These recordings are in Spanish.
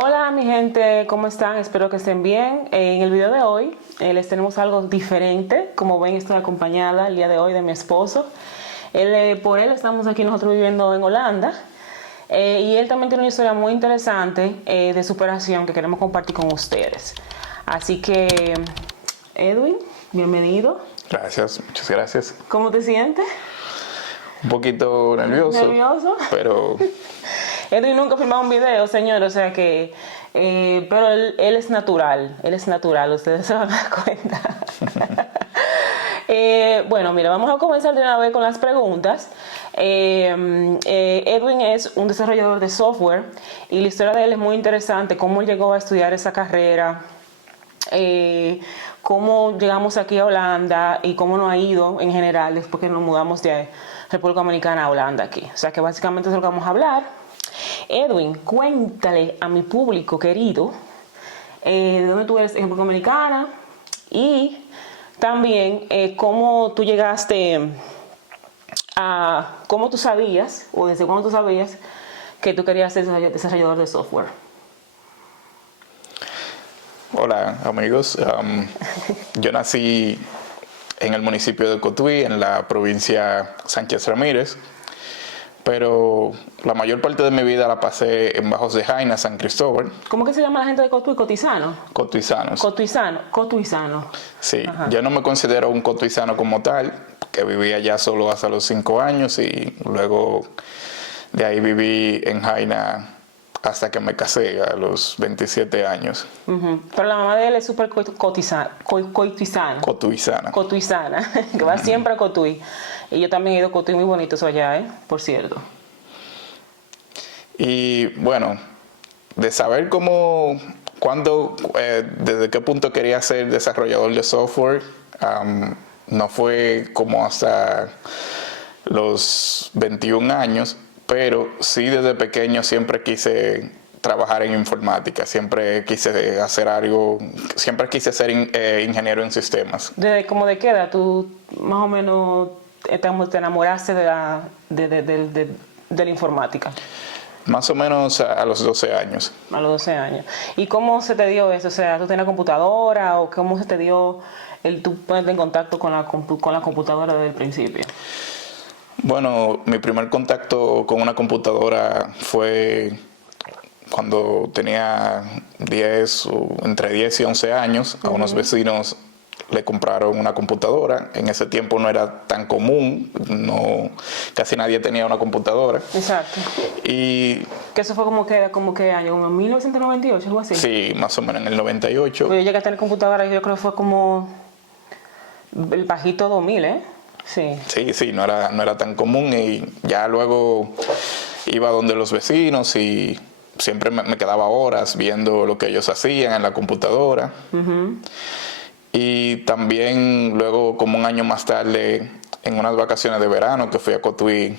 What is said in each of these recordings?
Hola mi gente, ¿cómo están? Espero que estén bien. En el video de hoy les tenemos algo diferente. Como ven, estoy acompañada el día de hoy de mi esposo. Por él estamos aquí nosotros viviendo en Holanda. Y él también tiene una historia muy interesante de superación que queremos compartir con ustedes. Así que, Edwin, bienvenido. Gracias, muchas gracias. ¿Cómo te sientes? Un poquito nervioso. ¿Nervioso? Pero Edwin nunca ha filmado un video, señor, o sea que... pero él es natural, ustedes se van a dar cuenta. Bueno, mira, vamos a comenzar de una vez con las preguntas. Edwin es un desarrollador de software y la historia de él es muy interesante, cómo él llegó a estudiar esa carrera, cómo llegamos aquí a Holanda y cómo nos ha ido en general después que nos mudamos de República Dominicana a Holanda aquí. O sea que básicamente es lo que vamos a hablar. Edwin, cuéntale a mi público querido de dónde tú eres en República Dominicana y también cómo tú llegaste a, cómo tú sabías o desde cuándo tú sabías que tú querías ser desarrollador de software. hola amigos, yo nací en el municipio de Cotuí, en la provincia Sánchez Ramírez, pero la mayor parte de mi vida la pasé en Bajos de Jaina, San Cristóbal. ¿Cómo que se llama la gente de Cotuí? ¿Cotizano? Cotuizanos. Cotuizano. Sí, Ajá. yo no me considero un cotuizano como tal, que vivía ya solo hasta los 5 años y luego de ahí viví en Jaina hasta que me casé a los 27 años. Pero la mamá de él es súper cotuizana. Cotuizana, que va siempre a Cotuí. Y yo también he ido a Cotuí, muy bonito eso allá, por cierto. Y bueno, de saber desde qué punto quería ser desarrollador de software, no fue como hasta los 21 años, pero sí desde pequeño siempre quise trabajar en informática, siempre quise hacer algo, siempre quise ser ingeniero en sistemas. ¿Desde como de qué edad tú más o menos te enamoraste de la informática? Más o menos a los 12 años. A los 12 años. ¿Y cómo se te dio eso? O sea, ¿tú tenías computadora o cómo se te dio tú ponerte en contacto con la computadora desde el principio? Bueno, mi primer contacto con una computadora fue cuando tenía entre 10 y 11 años. A unos vecinos le compraron una computadora. En ese tiempo no era tan común, casi nadie tenía una computadora. Exacto. Y ¿Que eso fue como que año? ¿Como 1998, algo así? sí, más o menos en el 98. Pues yo llegué a tener computadora y yo creo que fue como el bajito 2000, ¿eh? Sí. Sí, no era tan común y ya luego iba donde los vecinos y siempre me quedaba horas viendo lo que ellos hacían en la computadora. Y también luego, como un año más tarde, en unas vacaciones de verano que fui a Cotuí,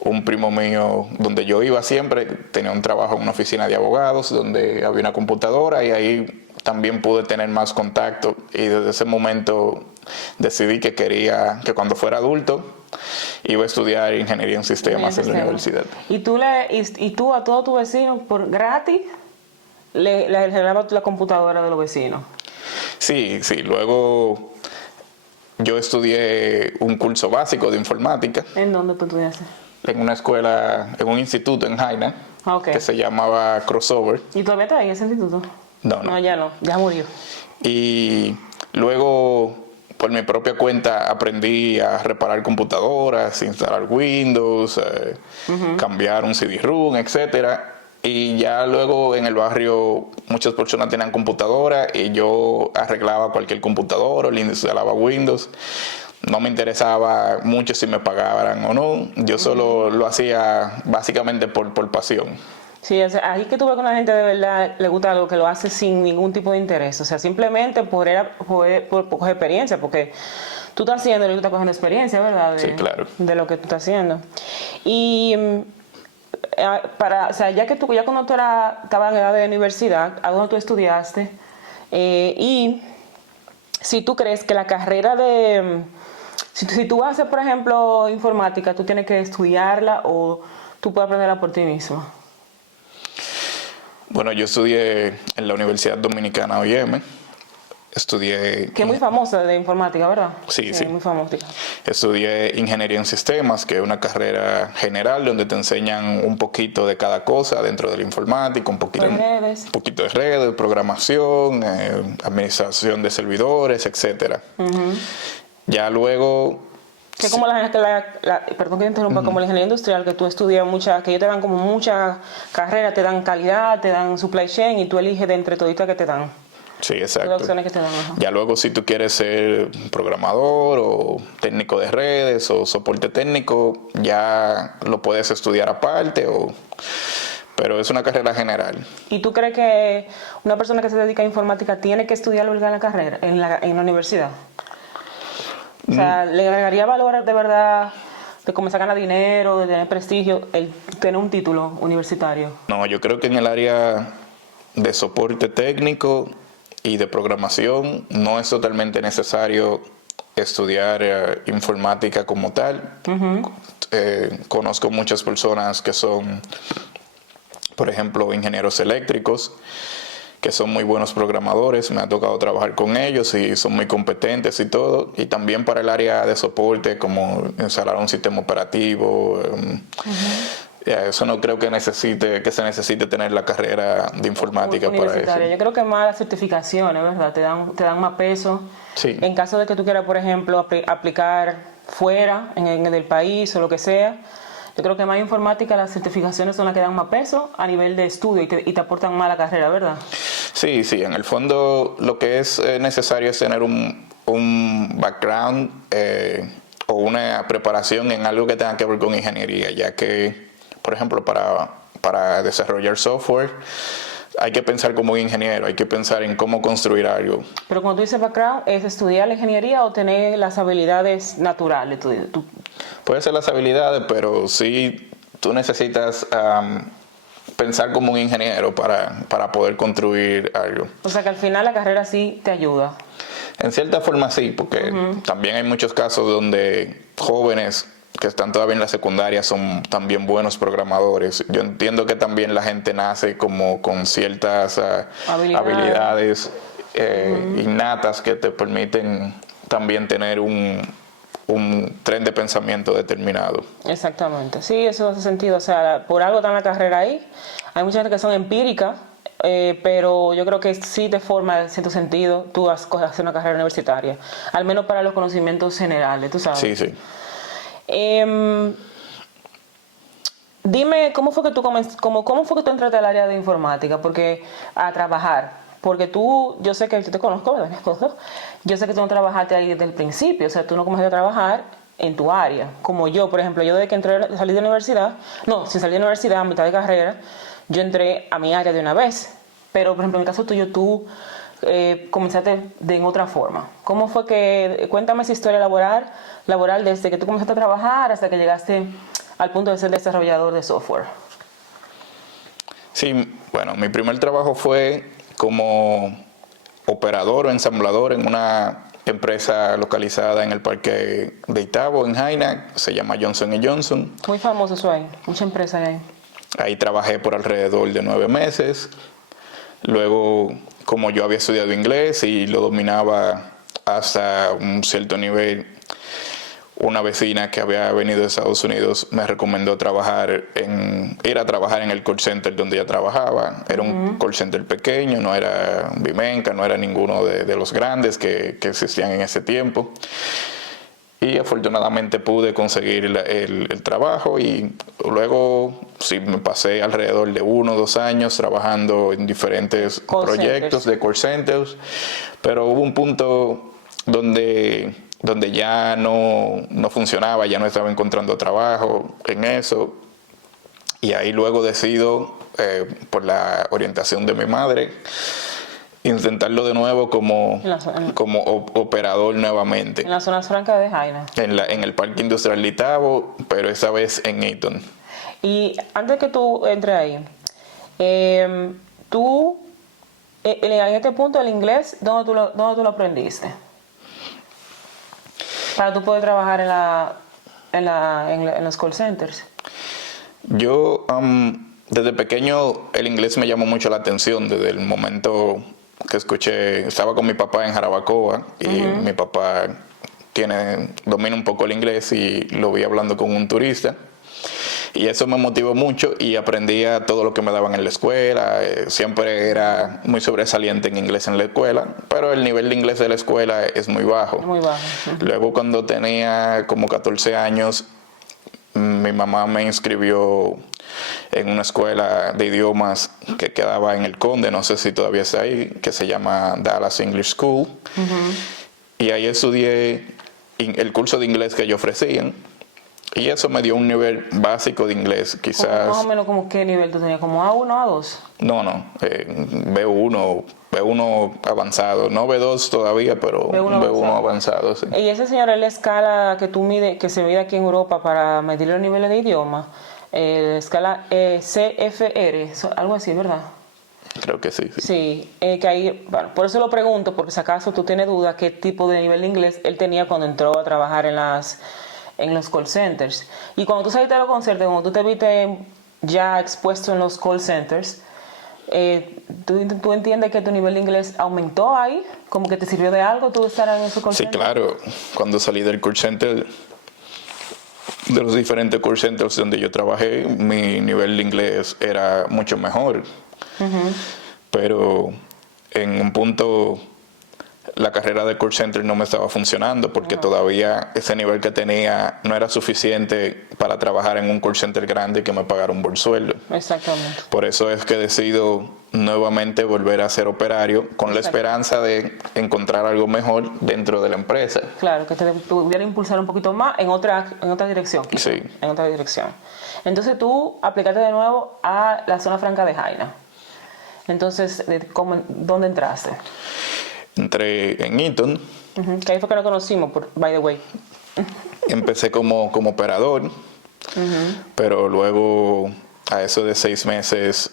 un primo mío, donde yo iba siempre, tenía un trabajo en una oficina de abogados donde había una computadora y ahí también pude tener más contacto y desde ese momento decidí que quería que cuando fuera adulto iba a estudiar ingeniería en sistemas en la universidad. ¿Y tú a todos tus vecinos por gratis le regalabas la computadora de los vecinos? Sí, luego yo estudié un curso básico de informática. ¿En dónde tú estudiaste? En una escuela, en un instituto en Jaina, Okay. que se llamaba Crossover. ¿Y todavía estás en ese instituto? No. No, ya murió. Y luego, por mi propia cuenta, aprendí a reparar computadoras, instalar Windows, cambiar un CD-ROM, etcétera. Y ya luego en el barrio muchas personas tenían computadora y yo arreglaba cualquier computadora, le instalaba Windows. No me interesaba mucho si me pagaran o no. Yo solo lo hacía básicamente por pasión. Sí, o sea, ahí que tú ves que a la gente de verdad le gusta algo que lo hace sin ningún tipo de interés. O sea, simplemente por coger experiencia, porque tú estás haciendo y tú estás cogiendo experiencia, ¿verdad? Sí, claro. De lo que tú estás haciendo. Y o sea, ya cuando tú estabas en edad de universidad, ¿a dónde tú estudiaste? Y si tú crees que la carrera si tú vas a hacer, por ejemplo, informática, tú tienes que estudiarla o tú puedes aprenderla por ti mismo. Bueno, yo estudié en la Universidad Dominicana OIM. Estudié... Que es muy famosa de informática, ¿verdad? Sí, sí. Muy famosa. Estudié Ingeniería en Sistemas, que es una carrera general donde te enseñan un poquito de cada cosa dentro de la informática, un poquito de redes, programación, administración de servidores, etcétera. Ya luego... Que como perdón que te interrumpa, como la ingeniería industrial, que tú estudias que ellos te dan como muchas carreras, te dan calidad, te dan supply chain y tú eliges de entre toditas que te dan. Sí, exacto. Las opciones que te dan, ajá. Ya luego si tú quieres ser programador o técnico de redes o soporte técnico, ya lo puedes estudiar aparte, pero es una carrera general. ¿Y tú crees que una persona que se dedica a informática tiene que estudiar la carrera en la universidad? O sea, ¿le agregaría valor de verdad de comenzar a ganar dinero, de tener prestigio, el tener un título universitario? No, yo creo que en el área de soporte técnico y de programación no es totalmente necesario estudiar informática como tal. Conozco muchas personas que son, por ejemplo, ingenieros eléctricos, que son muy buenos programadores. Me ha tocado trabajar con ellos y son muy competentes y todo. Y también para el área de soporte, como instalar un sistema operativo. Eso no creo que se necesite tener la carrera de informática para eso. Yo creo que más las certificaciones, ¿verdad? Te dan más peso. Sí. En caso de que tú quieras, por ejemplo, aplicar fuera, en el país o lo que sea, yo creo que más informática, las certificaciones son las que dan más peso a nivel de estudio y te aportan más a la carrera, ¿verdad? Sí, sí. En el fondo lo que es necesario es tener un background o una preparación en algo que tenga que ver con ingeniería, ya que, por ejemplo, para desarrollar software hay que pensar como un ingeniero, hay que pensar en cómo construir algo. Pero cuando tú dices background, ¿es estudiar la ingeniería o tener las habilidades naturales? Puede ser las habilidades, pero sí tú necesitas pensar como un ingeniero para poder construir algo. O sea que al final la carrera sí te ayuda. En cierta forma sí, porque también hay muchos casos donde jóvenes que están todavía en la secundaria son también buenos programadores. Yo entiendo que también la gente nace como con ciertas habilidades innatas que te permiten también tener un tren de pensamiento determinado. Exactamente, sí, eso hace sentido. O sea, por algo está en la carrera ahí. Hay mucha gente que son empíricas, pero yo creo que sí te forma en cierto sentido tú hacer una carrera universitaria, al menos para los conocimientos generales, tú sabes. Sí, sí. Dime, ¿cómo fue que tú entraste al área de informática? Porque a trabajar, porque yo sé que yo te conozco, ¿verdad? Yo sé que tú no trabajaste ahí desde el principio, o sea, tú no comenzaste a trabajar en tu área, como yo, por ejemplo, yo desde que salí de universidad, sin salir de universidad, a mitad de carrera, yo entré a mi área de una vez, pero por ejemplo, en el caso tuyo, tú comenzaste en otra forma. ¿Cómo fue cuéntame esa historia laboral desde que tú comenzaste a trabajar hasta que llegaste al punto de ser desarrollador de software? Sí, bueno, mi primer trabajo fue como operador o ensamblador en una empresa localizada en el parque de Itabo, en Jaina, se llama Johnson & Johnson. Muy famoso eso ahí, mucha empresa ahí. Ahí trabajé por alrededor de 9 meses. Luego, como yo había estudiado inglés y lo dominaba hasta un cierto nivel, una vecina que había venido de Estados Unidos me recomendó ir a trabajar en el call center donde ella trabajaba. Era un call center pequeño, no era Vimenca, no era ninguno de los grandes que existían en ese tiempo. Y afortunadamente pude conseguir el trabajo y luego sí me pasé alrededor de 1 o 2 años trabajando en diferentes proyectos de call centers, pero hubo un punto donde ya no funcionaba, ya no estaba encontrando trabajo en eso, y ahí luego decido, por la orientación de mi madre, intentarlo de nuevo como operador nuevamente. En las zonas francas de Jaina. En el Parque Industrial de Itabo, pero esta vez en Eaton. Y antes que tú entres ahí, tú, en este punto el inglés, ¿dónde tú lo aprendiste? Para tú poder trabajar en los call centers. Yo, desde pequeño el inglés me llamó mucho la atención, desde el momento que escuché, estaba con mi papá en Jarabacoa y mi papá domina un poco el inglés y lo vi hablando con un turista. Y eso me motivó mucho y aprendía todo lo que me daban en la escuela. Siempre era muy sobresaliente en inglés en la escuela, pero el nivel de inglés de la escuela es muy bajo. Muy bajo. Luego, cuando tenía como 14 años, mi mamá me inscribió en una escuela de idiomas que quedaba en El Conde, no sé si todavía está ahí, que se llama Dallas English School. Y ahí estudié el curso de inglés que ellos ofrecían. Y eso me dio un nivel básico de inglés, quizás. Más o menos, como ¿qué nivel tú tenías? ¿Como A1, A2? No, B1 avanzado. No B2 todavía, pero B1 avanzado, sí. Y ese señor es la escala que tú mides, que se mide aquí en Europa para medir los niveles de idioma. La escala CFR, algo así, ¿verdad? Creo que sí. Sí, que ahí, bueno, por eso lo pregunto, porque si acaso tú tienes duda qué tipo de nivel de inglés él tenía cuando entró a trabajar en los call centers. Y cuando tú saliste de los call centers, cuando tú te viste ya expuesto en los call centers, ¿tú entiendes que tu nivel de inglés aumentó ahí? ¿Como que te sirvió de algo tú estar en esos call centers? Sí, claro. Cuando salí del call center, de los diferentes call centers donde yo trabajé, mi nivel de inglés era mucho mejor. Pero en un punto la carrera de call center no me estaba funcionando porque todavía ese nivel que tenía no era suficiente para trabajar en un call center grande que me pagara un buen sueldo. Exactamente. Por eso es que decido nuevamente volver a ser operario con la esperanza de encontrar algo mejor dentro de la empresa. Claro, que te pudiera impulsar un poquito más en otra dirección. Quizá, Sí. En otra dirección. Entonces tú aplicaste de nuevo a la zona franca de Jaina. Entonces, ¿dónde entraste? Entré en Eaton. Que ahí fue que nos conocimos, by the way. Empecé como operador, pero luego a eso de 6 meses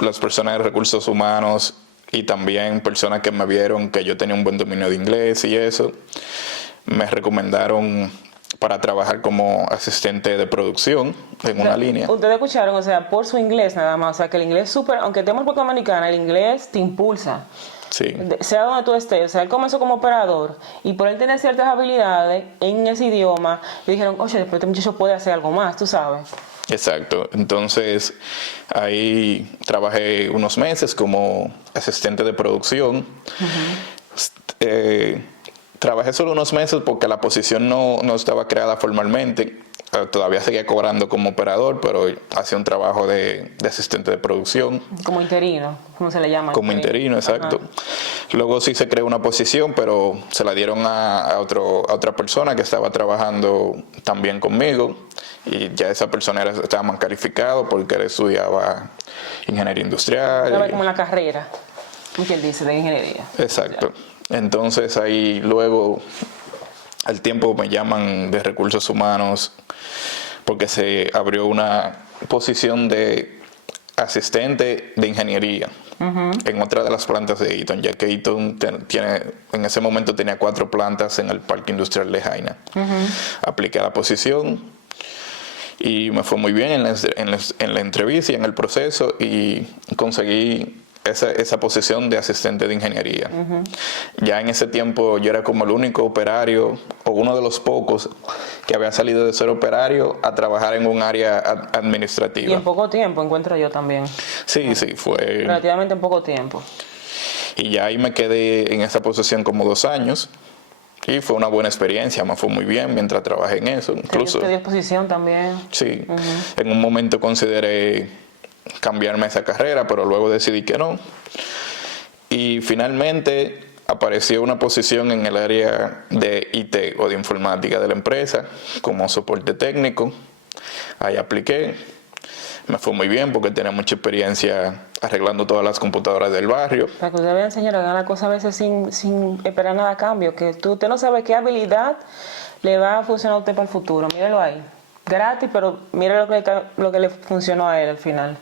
las personas de recursos humanos y también personas que me vieron que yo tenía un buen dominio de inglés y eso, me recomendaron para trabajar como asistente de producción en una línea. Ustedes escucharon, o sea, por su inglés nada más, o sea, que el inglés súper, aunque estemos en República Dominicana, el inglés te impulsa. Sí. Sea donde tú estés, o sea, él comenzó como operador y por él tener ciertas habilidades en ese idioma, le dijeron, oye, después este muchacho puede hacer algo más, tú sabes. Exacto. Entonces, ahí trabajé unos meses como asistente de producción. Trabajé solo unos meses porque la posición no estaba creada formalmente. Todavía seguía cobrando como operador, pero hacía un trabajo de asistente de producción. Como interino, ¿cómo se le llama? Como interino, exacto. Luego sí se creó una posición, pero se la dieron a otra persona que estaba trabajando también conmigo. Y ya esa persona estaba más calificado porque él estudiaba ingeniería industrial. Estaba como en la carrera, como él dice, de ingeniería. Exacto. Entonces ahí luego al tiempo me llaman de recursos humanos porque se abrió una posición de asistente de ingeniería en otra de las plantas de Eaton, ya que Eaton en ese momento tenía 4 plantas en el Parque Industrial de Jaina. Apliqué a la posición y me fue muy bien en la entrevista y en el proceso y conseguí esa posición de asistente de ingeniería. Ya en ese tiempo yo era como el único operario o uno de los pocos que había salido de ser operario a trabajar en un área administrativa. Y en poco tiempo encuentro yo también. Sí, fue relativamente en poco tiempo. Y ya ahí me quedé en esa posición como 2 años y fue una buena experiencia, me fue muy bien mientras trabajé en eso. Incluso ¿Te dio exposición también? Sí, en un momento consideré cambiarme esa carrera, pero luego decidí que no. Y finalmente apareció una posición en el área de IT o de informática de la empresa como soporte técnico. Ahí apliqué. Me fue muy bien porque tenía mucha experiencia arreglando todas las computadoras del barrio. Para que ustedes vean, señora, hagan la cosa a veces sin esperar nada a cambio, que usted no sabe qué habilidad le va a funcionar a usted para el futuro. Míralo ahí. Gratis, pero mire lo que le funcionó a él al final.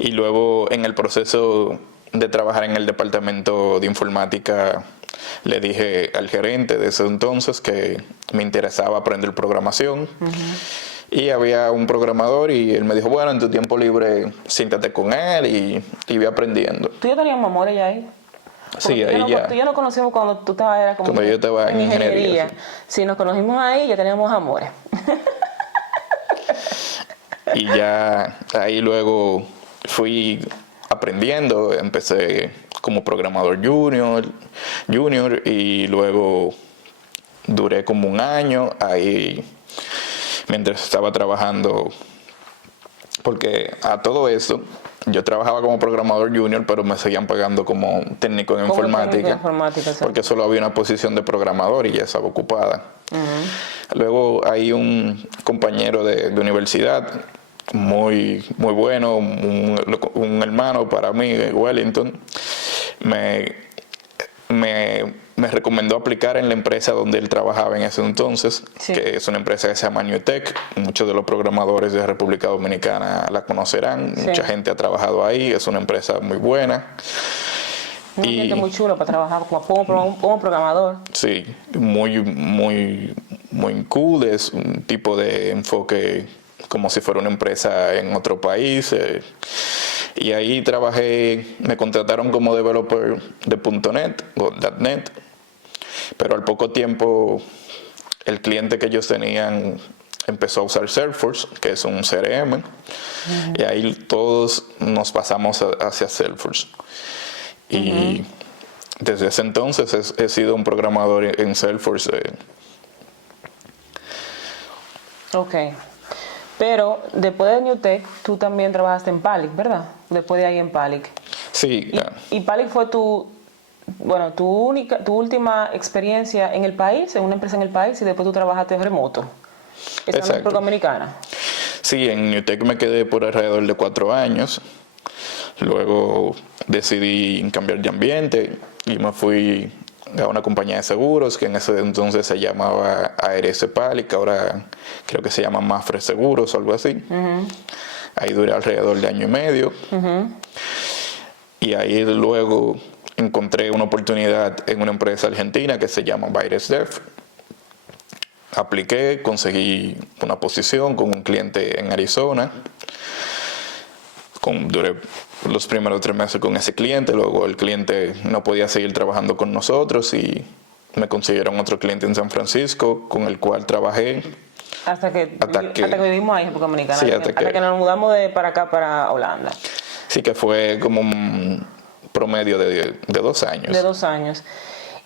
Y luego en el proceso de trabajar en el departamento de informática le dije al gerente de ese entonces que me interesaba aprender programación. Y había un programador y él me dijo, bueno, en tu tiempo libre siéntate con él y ve aprendiendo. ¿Tú ya teníamos amores ya ahí? Sí, ahí ya. Tú ya nos conocimos cuando tú estabas era como Cuando yo estaba en ingeniería. Sí, nos conocimos ahí, ya teníamos amores. Y ya ahí luego fui aprendiendo, empecé como programador junior y luego duré como un año ahí mientras estaba trabajando, porque a todo eso yo trabajaba como programador junior, pero me seguían pagando como técnico en informática, ¿Sí? porque solo había una posición de programador y ya estaba ocupada. Luego hay un compañero de universidad muy bueno, un hermano para mí, Wellington, me recomendó aplicar en la empresa donde él trabajaba en ese entonces, que es una empresa que se llama Newtek. Muchos de los programadores de República Dominicana la conocerán, mucha gente ha trabajado ahí, es una empresa muy buena. Un ambiente muy chulo para trabajar como programador. Sí, muy cool, es un tipo de enfoque como si fuera una empresa en otro país. Y ahí trabajé, me contrataron como developer de .NET o .NET, pero al poco tiempo el cliente que ellos tenían empezó a usar Salesforce, que es un CRM, y ahí todos nos pasamos hacia Salesforce. Y desde ese entonces he sido un programador en Salesforce. Ok. Pero después de Newtek, tú también trabajaste en Palic, ¿verdad? Después de ahí en Palic. Sí. Y Palic fue tu última experiencia en el país, en una empresa en el país, y después tú trabajaste en remoto. ¿Esa en República Dominicana? Sí, en Newtek me quedé por alrededor de 4 años. Luego decidí cambiar de ambiente y me fui a una compañía de seguros que en ese entonces se llamaba ARS Palic, ahora creo que se llama Mafre Seguros o algo así. Ahí duré alrededor de 1 año y medio. Y ahí luego encontré una oportunidad en una empresa argentina que se llama BytesDev. Apliqué, conseguí una posición con un cliente en Arizona. Duré los primeros 3 meses con ese cliente, luego el cliente no podía seguir trabajando con nosotros y me consiguieron otro cliente en San Francisco con el cual trabajé. Hasta que vivimos ahí en República Dominicana, sí, hasta que nos mudamos para acá, para Holanda. Sí, que fue como un promedio de 2 años. De 2 años.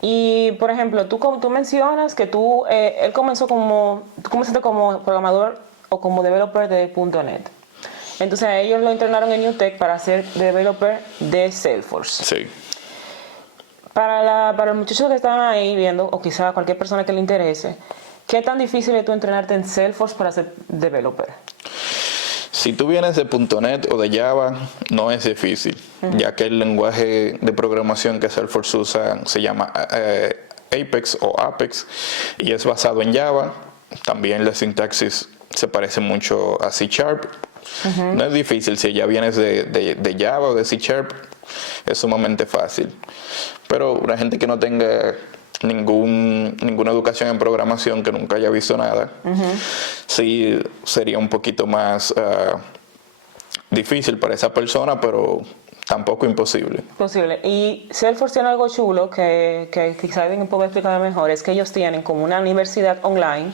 Y, por ejemplo, tú mencionas que él comenzaste como programador o como developer de .NET. Entonces a ellos lo entrenaron en Newtek para ser developer de Salesforce. Sí. Para los muchachos que estaban ahí viendo, o quizá cualquier persona que le interese, ¿qué tan difícil es tú entrenarte en Salesforce para ser developer? Si tú vienes de .NET o de Java, no es difícil, ya que el lenguaje de programación que Salesforce usa se llama Apex o Apex y es basado en Java. También la sintaxis se parece mucho a C#. No es difícil, si ya vienes de Java o de C#, es sumamente fácil. Pero una gente que no tenga ninguna educación en programación, que nunca haya visto nada, sí sería un poquito más difícil para esa persona, pero tampoco imposible. Posible. Y Salesforce tiene algo chulo que quizá alguien puede explicar mejor, es que ellos tienen como una universidad online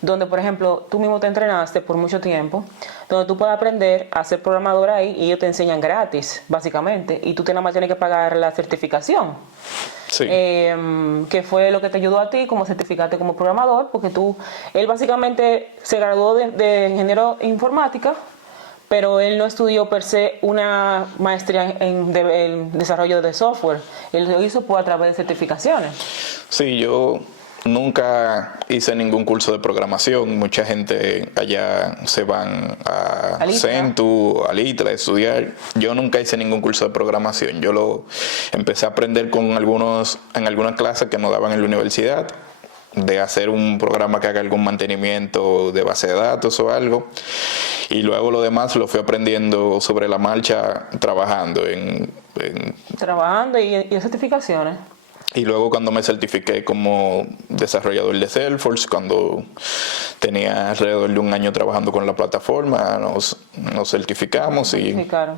donde, por ejemplo, tú mismo te entrenaste por mucho tiempo, donde tú puedes aprender a ser programador ahí y ellos te enseñan gratis, básicamente, y tú nada más tienes que pagar la certificación. Sí. Que fue lo que te ayudó a ti como certificarte como programador, porque él básicamente se graduó de ingeniero informática, pero él no estudió per se una maestría en desarrollo de software, él lo hizo a través de certificaciones. Sí, yo nunca hice ningún curso de programación. Mucha gente allá se van a Centu, a Litra a estudiar. Yo nunca hice ningún curso de programación. Yo lo empecé a aprender en algunas clases que nos daban en la universidad, de hacer un programa que haga algún mantenimiento de base de datos o algo. Y luego lo demás lo fui aprendiendo sobre la marcha trabajando Trabajando y certificaciones. Y luego cuando me certifiqué como desarrollador de Salesforce, cuando tenía alrededor de un año trabajando con la plataforma, nos certificamos y Claro.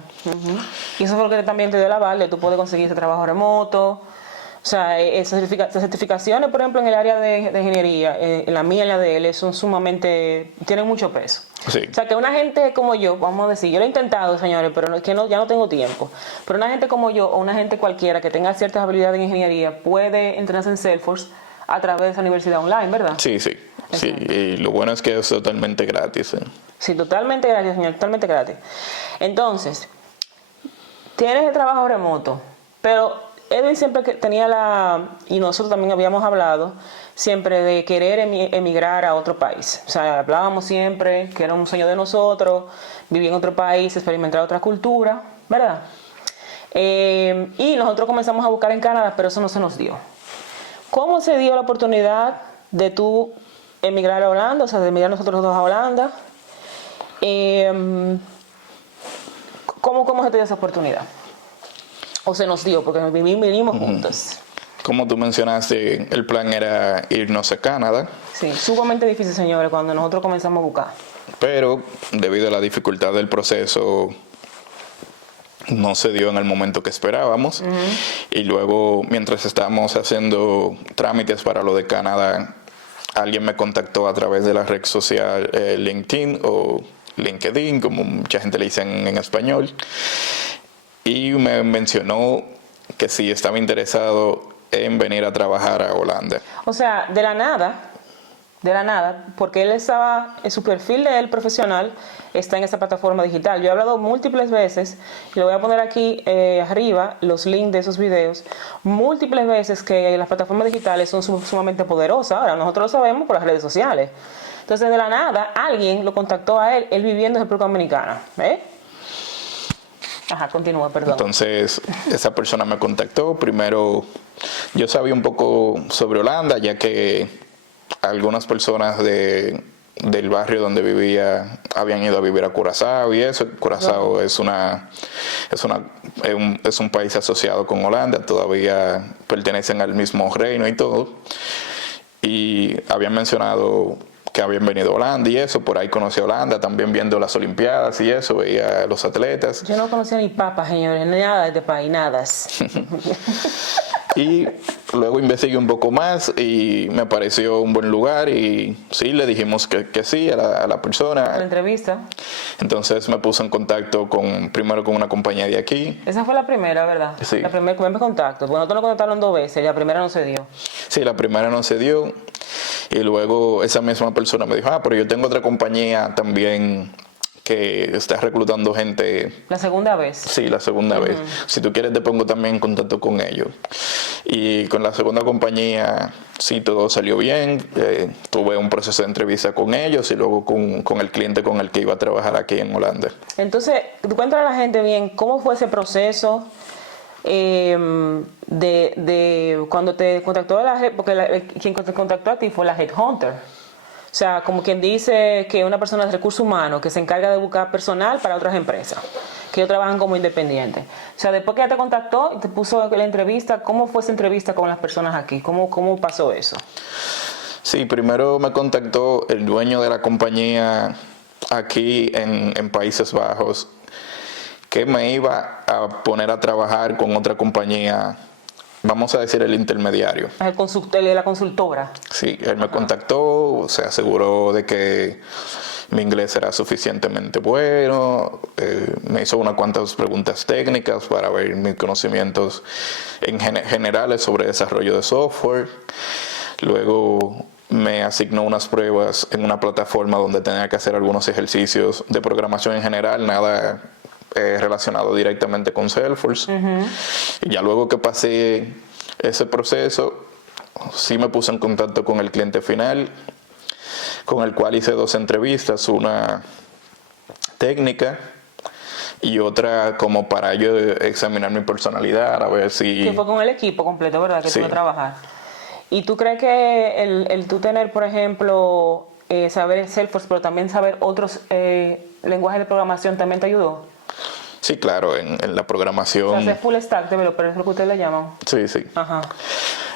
Y eso fue lo que también te dio el aval de tú poder conseguir ese trabajo remoto. O sea, esas certificaciones, por ejemplo, en el área de ingeniería, en la mía y en la de él, son sumamente, tienen mucho peso. sí. O sea, que una gente como yo, vamos a decir, yo lo he intentado, señores, pero es que ya no tengo tiempo. Pero una gente como yo, o una gente cualquiera que tenga ciertas habilidades en ingeniería, puede entrenarse en Salesforce a través de esa universidad online, ¿verdad? Sí, sí. Sí, y lo bueno es que es totalmente gratis. Sí, totalmente gratis, señor, totalmente gratis. Entonces, tienes el trabajo remoto, pero Edwin siempre que tenía y nosotros también habíamos hablado, siempre de querer emigrar a otro país. O sea, hablábamos siempre que era un sueño de nosotros, vivir en otro país, experimentar otra cultura, ¿verdad? Y nosotros comenzamos a buscar en Canadá, pero eso no se nos dio. ¿Cómo se dio la oportunidad de tú emigrar a Holanda, o sea, de emigrar nosotros dos a Holanda? ¿Cómo se te dio esa oportunidad? ¿O se nos dio? Porque vivimos juntos. Como tú mencionaste, el plan era irnos a Canadá. Sí, sumamente difícil, señores, cuando nosotros comenzamos a buscar. Pero debido a la dificultad del proceso, no se dio en el momento que esperábamos. Y luego, mientras estábamos haciendo trámites para lo de Canadá, alguien me contactó a través de la red social LinkedIn o LinkedIn, como mucha gente le dice en español, y me mencionó que sí estaba interesado en venir a trabajar a Holanda. O sea, de la nada, porque él estaba, en su perfil de él profesional está en esa plataforma digital. Yo he hablado múltiples veces, y le voy a poner aquí arriba los links de esos videos, múltiples veces que las plataformas digitales son sumamente poderosas. Ahora, nosotros lo sabemos por las redes sociales. Entonces, de la nada, alguien lo contactó a él viviendo en República Dominicana. Ajá, continúa, perdón. Entonces, esa persona me contactó. Primero, yo sabía un poco sobre Holanda, ya que algunas personas del barrio donde vivía habían ido a vivir a Curazao y eso. Curazao es un país asociado con Holanda, todavía pertenecen al mismo reino y todo. Y habían mencionado que habían venido a Holanda y eso, por ahí conocí a Holanda, también viendo las Olimpiadas y eso, veía a los atletas. Yo no conocía ni papas, señores, nada de este país, nada. Y luego investigué un poco más y me pareció un buen lugar y sí, le dijimos que sí a la persona. La entrevista. Entonces me puse en contacto primero con una compañía de aquí. Esa fue la primera, ¿verdad? Sí. La primer contacto. Bueno, nosotros nos contactaron 2 veces, la primera no se dio. Sí, la primera no se dio. Y luego esa misma persona me dijo, pero yo tengo otra compañía también que está reclutando gente. ¿La segunda vez? Sí, la segunda vez. Si tú quieres te pongo también en contacto con ellos. Y con la segunda compañía, sí, todo salió bien. Tuve un proceso de entrevista con ellos y luego con el cliente con el que iba a trabajar aquí en Holanda. Entonces, tú cuéntale a la gente bien cómo fue ese proceso de cuando te contactó porque quien te contactó a ti fue la Headhunter. O sea, como quien dice que una persona de recursos humanos que se encarga de buscar personal para otras empresas, que ellos trabajan como independientes. O sea, después que ella te contactó y te puso la entrevista, ¿cómo fue esa entrevista con las personas aquí? ¿Cómo pasó eso? Sí, primero me contactó el dueño de la compañía aquí en Países Bajos, que me iba a poner a trabajar con otra compañía, vamos a decir el intermediario. La consultora. Sí, él me contactó, se aseguró de que mi inglés era suficientemente bueno, me hizo unas cuantas preguntas técnicas para ver mis conocimientos generales sobre desarrollo de software. Luego me asignó unas pruebas en una plataforma donde tenía que hacer algunos ejercicios de programación en general, nada relacionado directamente con Salesforce. Y ya luego que pasé ese proceso, sí me puse en contacto con el cliente final, con el cual hice 2 entrevistas, una técnica y otra como para yo examinar mi personalidad, a ver si... Que fue con el equipo completo, ¿verdad? Que Sí. tú vas a trabajar. ¿Y tú crees que el tú tener, por ejemplo, saber Salesforce, pero también saber otros lenguajes de programación también te ayudó? Sí, claro, en la O programación. sea, es full stack developer, es lo que ustedes le llaman. Sí, sí. Ajá.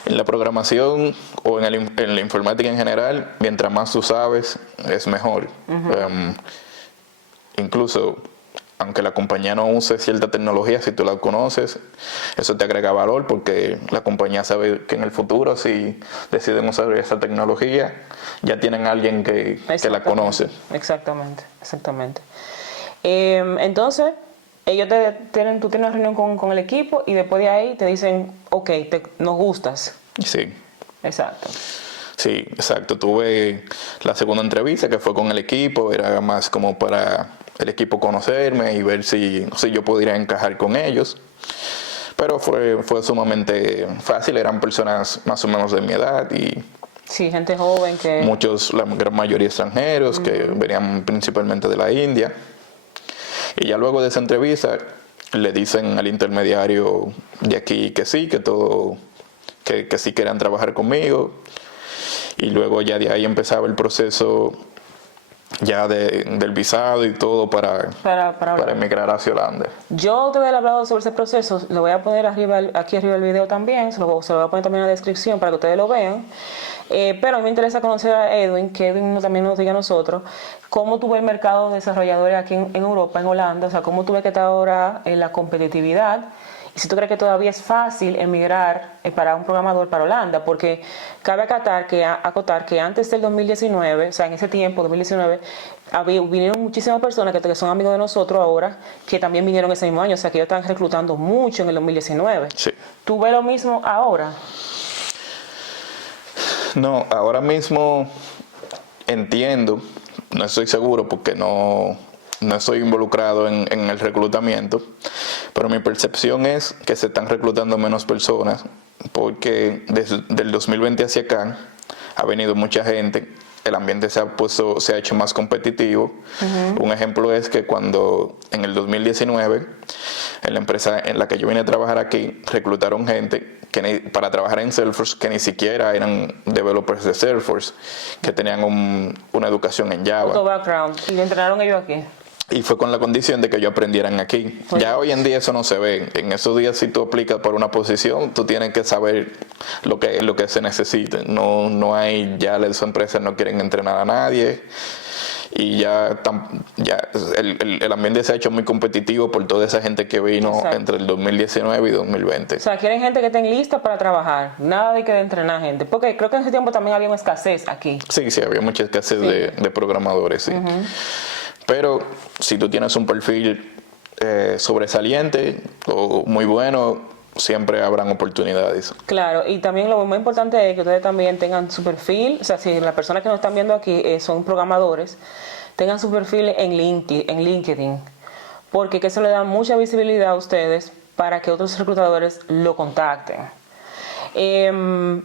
En la programación o en la informática en general, mientras más tú sabes, es mejor. Incluso, aunque la compañía no use cierta tecnología, si tú la conoces, eso te agrega valor porque la compañía sabe que en el futuro, si deciden usar esa tecnología, ya tienen a alguien que la conoce. Exactamente, exactamente. Entonces, tú tienes una reunión con el equipo y después de ahí te dicen, ok, nos gustas. Sí. Exacto. Sí, exacto. Tuve la segunda entrevista que fue con el equipo, era más como para el equipo conocerme y ver si yo podría encajar con ellos. Pero fue sumamente fácil, eran personas más o menos de mi edad y Sí, gente joven que... muchos, la gran mayoría extranjeros, que venían principalmente de la India. Y ya luego de esa entrevista le dicen al intermediario de aquí que sí, que todo, que sí querían trabajar conmigo. Y luego ya de ahí empezaba el proceso ya del visado y todo para emigrar hacia Holanda. Yo te había hablado sobre ese proceso, lo voy a poner aquí arriba del video también, se lo voy a poner también en la descripción para que ustedes lo vean. Pero a mí me interesa conocer a Edwin, que Edwin también nos diga a nosotros cómo tú ves el mercado de desarrolladores aquí en Europa, en Holanda, o sea, cómo tú ves que está ahora en la competitividad. Y si tú crees que todavía es fácil emigrar para un programador para Holanda, porque cabe acotar que antes del 2019, o sea, en ese tiempo, 2019, vinieron muchísimas personas que son amigos de nosotros ahora, que también vinieron ese mismo año, o sea, que ellos están reclutando mucho en el 2019. Sí. ¿Tú ves lo mismo ahora? No, ahora mismo entiendo, no estoy seguro porque no estoy involucrado en el reclutamiento, pero mi percepción es que se están reclutando menos personas porque desde el 2020 hacia acá ha venido mucha gente, el ambiente se ha hecho más competitivo. Un ejemplo es que cuando en el 2019 en la empresa en la que yo vine a trabajar aquí reclutaron gente para trabajar en Salesforce que ni siquiera eran developers de Salesforce, que tenían una educación en Java. Otro background. ¿Y le entrenaron ellos aquí? Y fue con la condición de que ellos aprendieran aquí. Ya hoy en día eso no se ve. En esos días, si tú aplicas por una posición, tú tienes que saber lo que se necesite. No hay, ya las empresas no quieren entrenar a nadie. Y ya el ambiente se ha hecho muy competitivo por toda esa gente que vino. Exacto. Entre el 2019 y 2020. O sea, quieren gente que estén lista para trabajar, nada de que entrenar gente, porque creo que en ese tiempo también había una escasez aquí. Sí, había mucha escasez de programadores, sí. Pero si tú tienes un perfil sobresaliente o muy bueno, siempre habrán oportunidades. Claro, y también lo más importante es que ustedes también tengan su perfil, o sea, si las personas que nos están viendo aquí son programadores, tengan su perfil en LinkedIn, porque eso le da mucha visibilidad a ustedes para que otros reclutadores lo contacten. ¿Cuál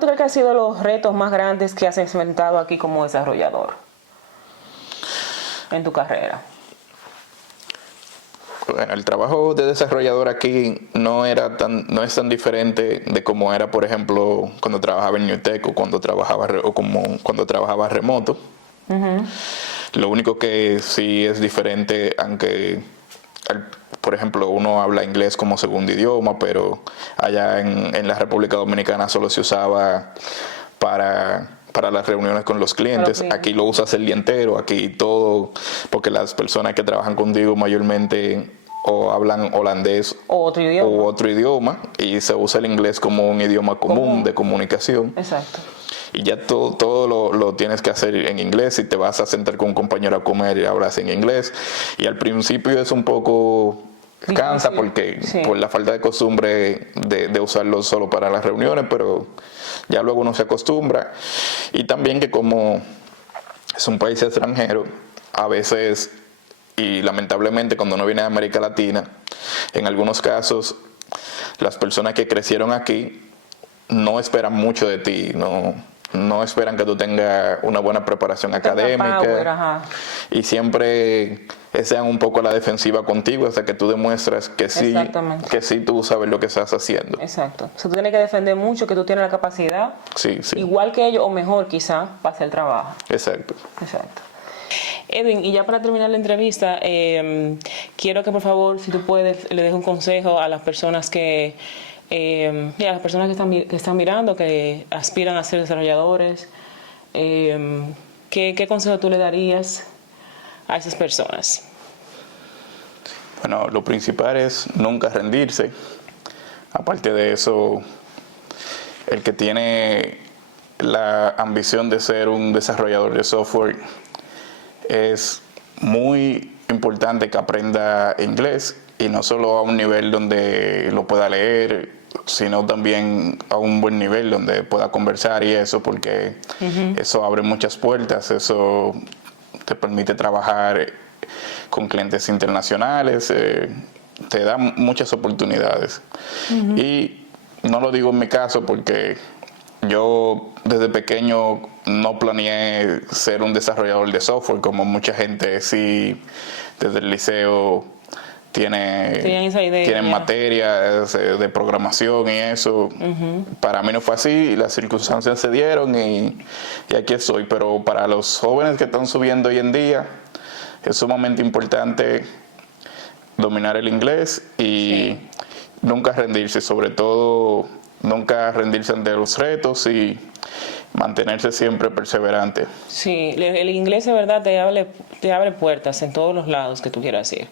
tú crees que han sido los retos más grandes que has enfrentado aquí como desarrollador en tu carrera? Bueno, el trabajo de desarrollador aquí no es tan diferente de como era, por ejemplo, cuando trabajaba en Newtek o cuando trabajaba remoto. Lo único que sí es diferente, aunque por ejemplo uno habla inglés como segundo idioma, pero allá en la República Dominicana solo se usaba para las reuniones con los clientes. Aquí lo usas el día entero, aquí todo, porque las personas que trabajan contigo mayormente o hablan holandés o otro idioma y se usa el inglés como un idioma común de comunicación. Exacto. Y ya todo lo tienes que hacer en inglés. Si te vas a sentar con un compañero a comer y hablas en inglés, y al principio es un poco cansa porque por la falta de costumbre de usarlo solo para las reuniones, pero ya luego uno se acostumbra. Y también que como es un país extranjero, a veces, y lamentablemente cuando uno viene de América Latina, en algunos casos las personas que crecieron aquí no esperan mucho de ti, no esperan que tú tengas una buena preparación académica, y siempre sean un poco a la defensiva contigo hasta que tú demuestras que sí tú sabes lo que estás haciendo. Exacto. O sea, tú tienes que defender mucho que tú tienes la capacidad, sí. igual que ellos o mejor quizá, para hacer el trabajo. Exacto. Edwin, y ya para terminar la entrevista, quiero que por favor, si tú puedes, le des un consejo a las personas a las personas que están mirando, que aspiran a ser desarrolladores. ¿Qué consejo tú le darías a esas personas? Bueno, lo principal es nunca rendirse. Aparte de eso, el que tiene la ambición de ser un desarrollador de software, es muy importante que aprenda inglés, y no solo a un nivel donde lo pueda leer, sino también a un buen nivel donde pueda conversar y eso, porque eso abre muchas puertas. Eso te permite trabajar con clientes internacionales, te da muchas oportunidades. Y no lo digo en mi caso porque yo desde pequeño no planeé ser un desarrollador de software, como mucha gente sí desde el liceo tienen materias de programación y eso. Para mí no fue así, las circunstancias se dieron y aquí estoy. Pero para los jóvenes que están subiendo hoy en día, es sumamente importante dominar el inglés y nunca rendirse, sobre todo nunca rendirse ante los retos y mantenerse siempre perseverante. Sí, el inglés de verdad te abre puertas en todos los lados que tú quieras ir,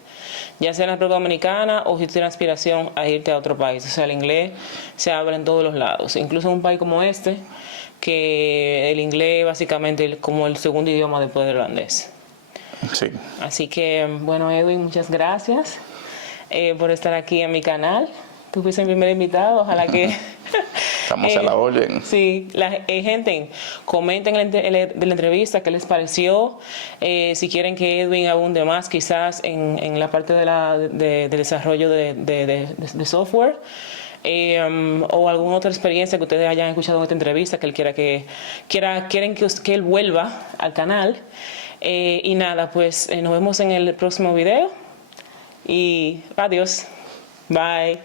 ya sea en la República Dominicana o si tienes aspiración a irte a otro país. O sea, el inglés se abre en todos los lados, incluso en un país como este, que el inglés básicamente es como el segundo idioma después del holandés. Sí. Así que, bueno, Edwin, muchas gracias por estar aquí en mi canal. Tú fuiste el primer invitado, ojalá que... Estamos a la orden. Sí, gente, comenten de la entrevista qué les pareció, si quieren que Edwin abunde más quizás en la parte de desarrollo de software, o alguna otra experiencia que ustedes hayan escuchado en esta entrevista que él quieren que él vuelva al canal. Y nada, pues nos vemos en el próximo video y adiós, bye.